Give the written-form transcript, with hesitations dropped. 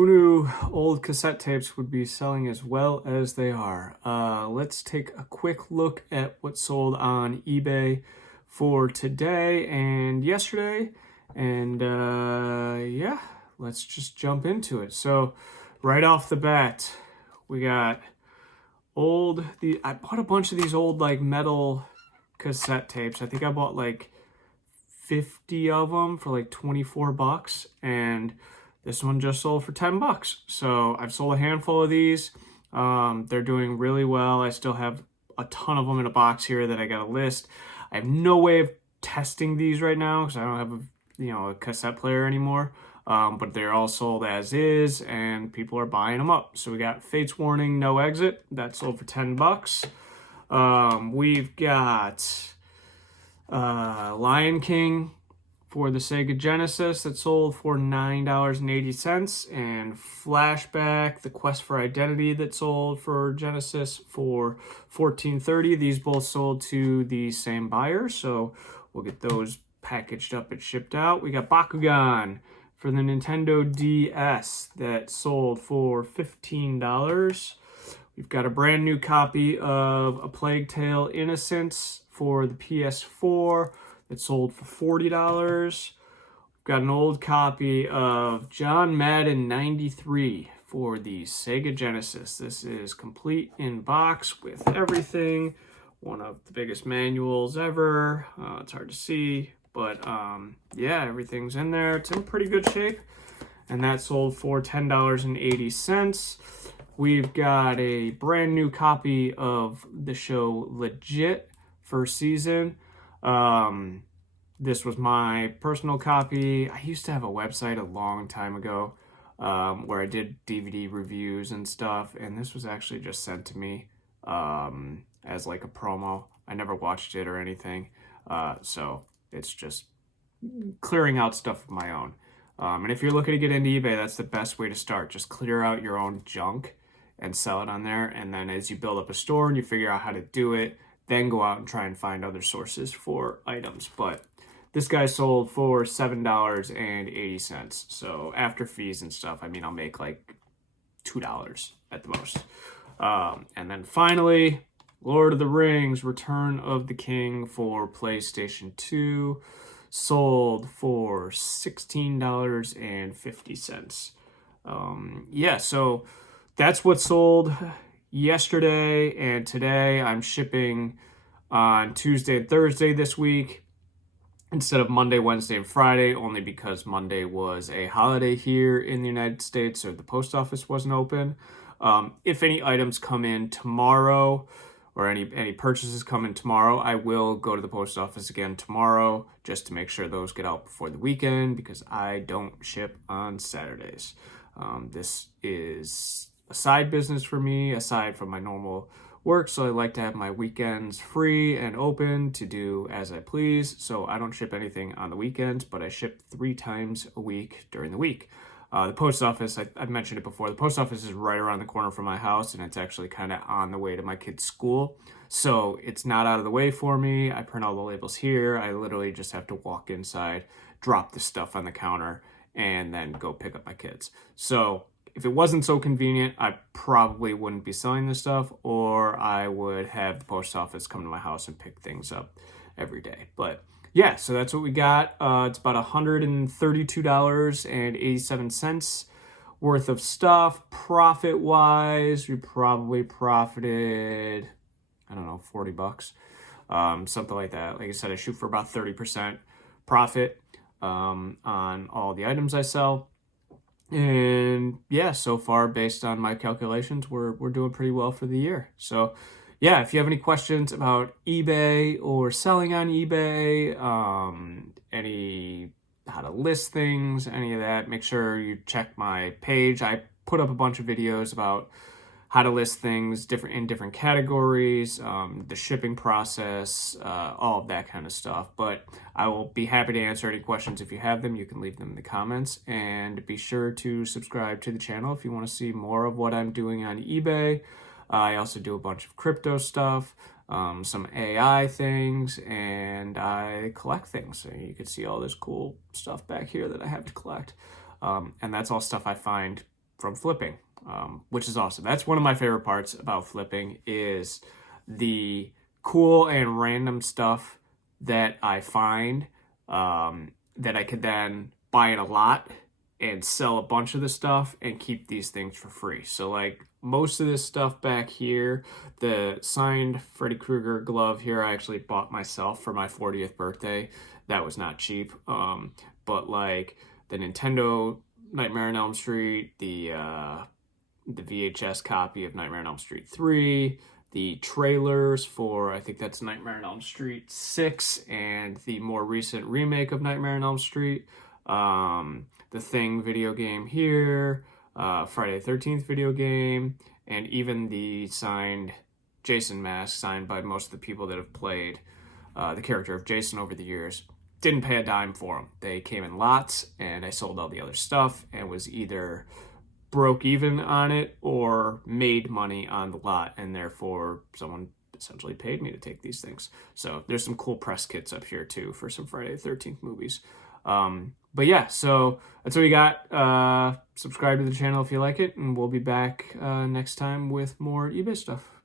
Who knew old cassette tapes would be selling as well as they are? Let's take a quick look at what sold on eBay for today and yesterday. And yeah, let's just jump into it. So right off the bat, we got I bought a bunch of these old like metal cassette tapes. I think I bought like 50 of them for like 24 bucks, and this one just sold for 10 bucks. So I've sold a handful of these. They're doing really well. I still have a ton of them in a box here that I got to list. I have no way of testing these right now because I don't have a cassette player anymore. But they're all sold as is, and people are buying them up. So we got Fates Warning, No Exit. That sold for 10 bucks. We've got Lion King for the Sega Genesis that sold for $9.80, and Flashback, The Quest for Identity that sold for Genesis for $14.30. These both sold to the same buyer, so we'll get those packaged up and shipped out. We got Bakugan for the Nintendo DS that sold for $15. We've got a brand new copy of A Plague Tale: Innocence for the PS4 that sold for $40. We've got an old copy of John Madden 93 for the Sega Genesis. This is complete in box with everything. One of the biggest manuals ever. It's hard to see, but yeah, everything's in there. It's in pretty good shape. And that sold for $10.80. We've got a brand new copy of the show Legit first season. This was my personal copy. I used to have a website a long time ago where I did DVD reviews and stuff, and this was actually just sent to me as like a promo. I never watched it or anything, so it's just clearing out stuff of my own. And if you're looking to get into eBay, that's the best way to start. Just clear out your own junk and sell it on there, and then as you build up a store and you figure out how to do it, then go out and try and find other sources for items. But this guy sold for $7.80. So after fees and stuff, I mean, I'll make like $2 at the most. And then finally, Lord of the Rings, Return of the King for PlayStation 2 sold for $16.50. Yeah, so that's what sold yesterday, and today I'm shipping on Tuesday and Thursday this week instead of Monday, Wednesday, and Friday, only because Monday was a holiday here in the United States, so the post office wasn't open. If any items come in tomorrow, or any purchases come in tomorrow, I will go to the post office again tomorrow just to make sure those get out before the weekend, because I don't ship on Saturdays. This is a side business for me aside from my normal work, so I like to have my weekends free and open to do as I please. So I don't ship anything on the weekends, but I ship 3 times a week during the week. The post office, I've mentioned it before, the post office is right around the corner from my house, and it's actually kind of on the way to my kid's school. So it's not out of the way for me. I print all the labels here. I literally just have to walk inside, drop the stuff on the counter, and then go pick up my kids. So if it wasn't so convenient, I probably wouldn't be selling this stuff, or I would have the post office come to my house and pick things up every day. But yeah, so that's what we got. It's about $132.87 worth of stuff. Profit-wise, we probably profited, I don't know, 40 bucks, something like that. Like I said, I shoot for about 30% profit on all the items I sell. And yeah, so far, based on my calculations, we're doing pretty well for the year. So yeah, if you have any questions about eBay or selling on eBay, how to list things, any of that, make sure you check my page. I put up a bunch of videos about how to list things in different categories, the shipping process, all of that kind of stuff. But I will be happy to answer any questions if you have them. You can leave them in the comments, and be sure to subscribe to the channel if you want to see more of what I'm doing on eBay. I also do a bunch of crypto stuff, some AI things, and I collect things. So you can see all this cool stuff back here that I have to collect. And that's all stuff I find from flipping, which is awesome. That's one of my favorite parts about flipping is the cool and random stuff that I find that I could then buy in a lot and sell a bunch of the stuff and keep these things for free. So like most of this stuff back here, the signed Freddy Krueger glove here, I actually bought myself for my 40th birthday. That was not cheap. But like the Nintendo Nightmare on Elm Street, the VHS copy of Nightmare on Elm Street 3, the trailers for, I think that's Nightmare on Elm Street 6, and the more recent remake of Nightmare on Elm Street, the Thing video game here, Friday the 13th video game, and even the signed Jason mask signed by most of the people that have played the character of Jason over the years. Didn't pay a dime for them. They came in lots, and I sold all the other stuff and was either broke even on it or made money on the lot, and therefore someone essentially paid me to take these things. So there's some cool press kits up here too for some Friday the 13th movies. But yeah, so that's what we got. Subscribe to the channel if you like it, and we'll be back next time with more eBay stuff.